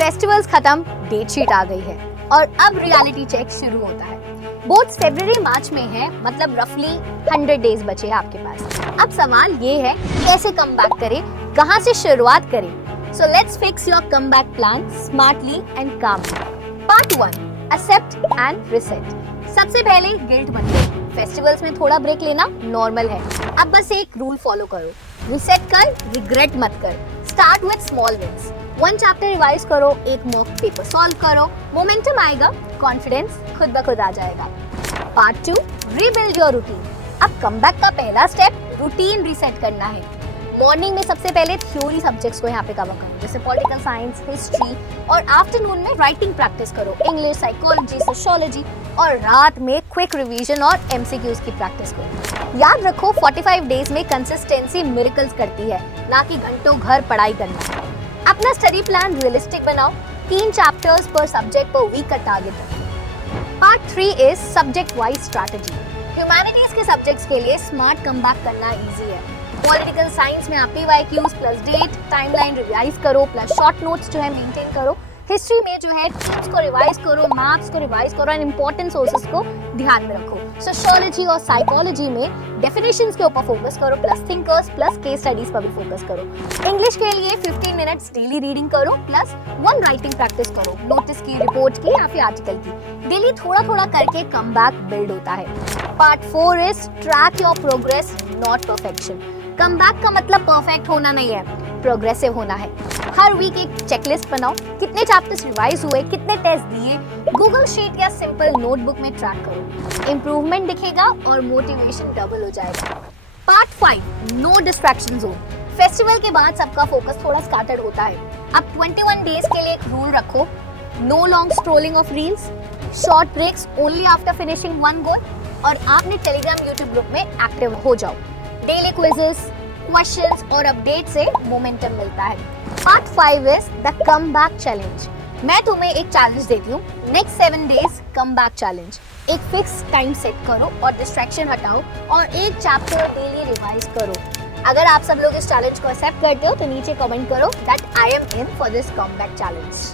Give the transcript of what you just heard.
Festivals खत्म, date sheet आ गई है और अब रियलिटी चेक शुरू होता है। बोथ फरवरी मार्च में है, मतलब रफली 100 डेज बचे हैं आपके पास। अब सवाल ये है कैसे कम बैक करें, कहाँ से शुरुआत करें। So let's fix your comeback plan smartly and calmly. Part 1, accept and reset. सबसे पहले गिल्ट मत लो, फेस्टिवल्स में थोड़ा ब्रेक लेना नॉर्मल है। अब बस एक रूल फॉलो करो, रीसेट कर, रिग्रेट मत कर। Start with small wins, 1 chapter revise करो, एक मॉक पेपर सॉल्व करो, मोमेंटम आएगा, कॉन्फिडेंस खुद ब खुद आ जाएगा। Part 2, rebuild your routine. अब कमबैक का पहला स्टेप रूटीन रीसेट करना है। मॉर्निंग में सबसे पहले थ्योरी सब्जेक्ट्स को यहाँ पे कवर करो, जैसे पॉलिटिकल साइंस, हिस्ट्री, और आफ्टरनून में राइटिंग प्रैक्टिस करो, इंग्लिश, साइकोलॉजी, सोशियोलॉजी, और रात में क्विक रिवीजन और एमसीक्यूज की प्रैक्टिस करो। याद रखो 45 डेज में कंसिस्टेंसी मिरेकल्स करती है, ना कि घंटों घर पढ़ाई करना। अपना स्टडी प्लान रियलिस्टिक बनाओ, 3 चैप्टर्स पर सब्जेक्ट पर वीक का टारगेट रखो। Part 3 is subject wise strategy. Humanities के सब्जेक्ट्स के लिए स्मार्ट कमबैक करना इजी है। पॉलिटिकल साइंस में आप PYQs plus date timeline revise करो, प्लस शॉर्ट नोट्स जो है मेंटेन करो। हिस्ट्री में जो है थीम्स को रिवाइज करो, मैप्स को रिवाइज करो और इंपॉर्टेंट सोर्सेज को ध्यान में रखो। सोशियोलॉजी और साइकोलॉजी में डेफिनेशंस के ऊपर फोकस करो, plus thinkers plus case studies पर भी फोकस करो। इंग्लिश के लिए 15 मिनट्स डेली रीडिंग करो, प्लस 1 राइटिंग प्रैक्टिस करो, नोटिस की, रिपोर्ट की या फिर आर्टिकल की। डेली थोड़ा थोड़ा करके कमबैक बिल्ड होता है। Part 4 is track your progress, not perfection. Comeback का मतलब परफेक्ट होना नहीं है, प्रोग्रेसिव होना है। हर वीक एक चेकलिस्ट बनाओ, कितने चैप्टर्स रिवाइज हुए, कितने टेस्ट दिए, गूगल शीट या सिंपल नोटबुक में ट्रैक करो। इंप्रूवमेंट दिखेगा और मोटिवेशन डबल हो जाएगा। Part 5, no distraction zone. Festival के बाद सबका फोकस थोड़ा स्कैटर्ड होता है। अब 21 डेज के लिए एक रूल रखो, no long scrolling of reels, short breaks only after finishing 1 goal, और आपने टेलीग्राम यूट्यूब ग्रुप में एक्टिव हो जाओ। डेली क्विजेस, क्वेश्चंस और अपडेट से मोमेंटम मिलता है। Part 5 is the comeback challenge. मैं तुम्हें एक चैलेंज देती हूँ, नेक्स्ट 7 डेज कमबैक चैलेंज। एक फिक्स टाइम सेट करो और डिस्ट्रैक्शन हटाओ और एक चैप्टर डेली रिवाइज करो। अगर आप सब लोग इस चैलेंज को एक्सेप्ट करते हो तो नीचे कमेंट करो that I am in for this comeback challenge.